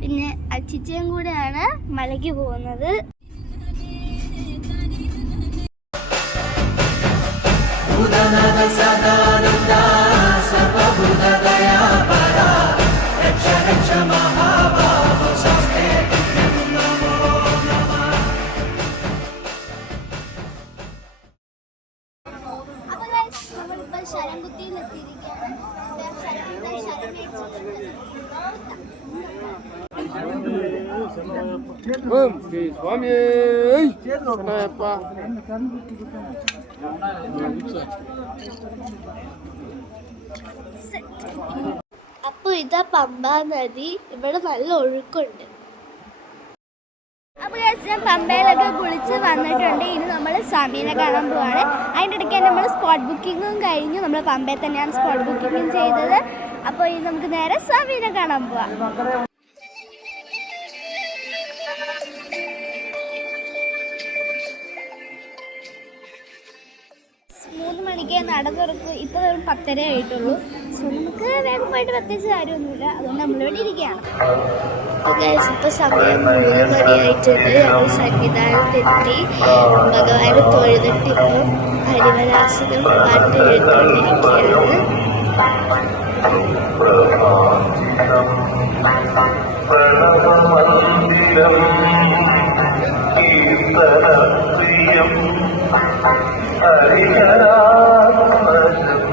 പിന്നെ അച്ചിച്ചയും കൂടെയാണ് മലയ്ക്ക് പോകുന്നത് ശരംകുത്തിയിൽ എത്തിയിരിക്കുകയാണ് ശരം ശരം മേടിച്ചിട്ടുണ്ട്. ఓం శ్రీ స్వామి అప్ప അപ്പോൾ ഇതാ പമ്പ നദി. ഇവിടെ നല്ല ഒഴുക്കുണ്ട്. അപ്പോൾ ഞാൻ പമ്പയിലൊക്കെ കുളിച്ച് വന്നിട്ടുണ്ട്. ഇനി നമ്മൾ സ്വാമീനെ കാണാൻ പോവാണ്. അതിന്റെ ഇടയ്ക്ക് നമ്മൾ സ്പോട്ട് ബുക്കിങ്ങും കഴിഞ്ഞു. നമ്മൾ പമ്പയിൽ തന്നെയാണ് സ്പോട്ട് ബുക്കിങ്ങും ചെയ്തത്. അപ്പോൾ ഇനി നമുക്ക് നേരെ സ്വാമീനെ കാണാൻ പോവാം. മണിക്ക് നട തുറക്കും ഇപ്പോൾ വെറും പത്തര ആയിട്ടുള്ളൂ. സോ നമുക്ക് വേഗം പോയിട്ട് പ്രത്യേകിച്ച് കാര്യമൊന്നുമില്ല. അതുകൊണ്ട് നമ്മളിവിടെ ഇരിക്കുകയാണ്. ഇപ്പോൾ സമയം മൂന്ന് മണിയായിട്ടുണ്ട് ഞങ്ങൾ സന്നിധാനത്തെത്തി ഭഗവാനെ തൊഴുതിട്ട് ഇപ്പം ഹരിവരാസനം പാട്ട് കേട്ടുകൊണ്ടിരിക്കുകയാണ്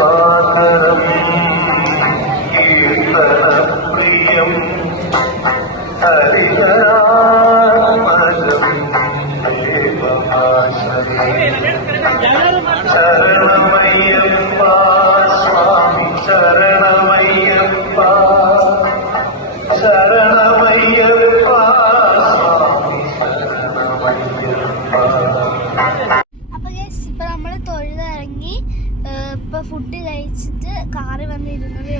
കുരുകൃപാതരം കീർത്തനപ്രിയം ഹരിഹരാമജം ശരണമയ്യപ്പ സ്വാമി ശരണമയ്യപ്പ ശരണമയ്യപ്പ സ്വാമി ശരണമയ്യപ്പ അപ്പോൾ ഗൈസ് ഇപ്പോൾ നമ്മൾ തൊഴുതിറങ്ങി ഇപ്പോൾ ഫുഡ് കഴിച്ചിട്ട് കാറിൽ വന്നിരുന്നത്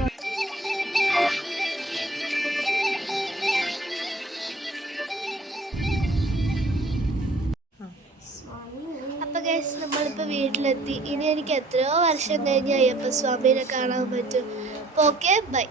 ഗൈസ് നമ്മളിപ്പോൾ വീട്ടിലെത്തി. ഇനി എനിക്ക് എത്രയോ വർഷം കഴിഞ്ഞ് അയ്യപ്പ സ്വാമിനെ കാണാൻ പറ്റും. Okay bye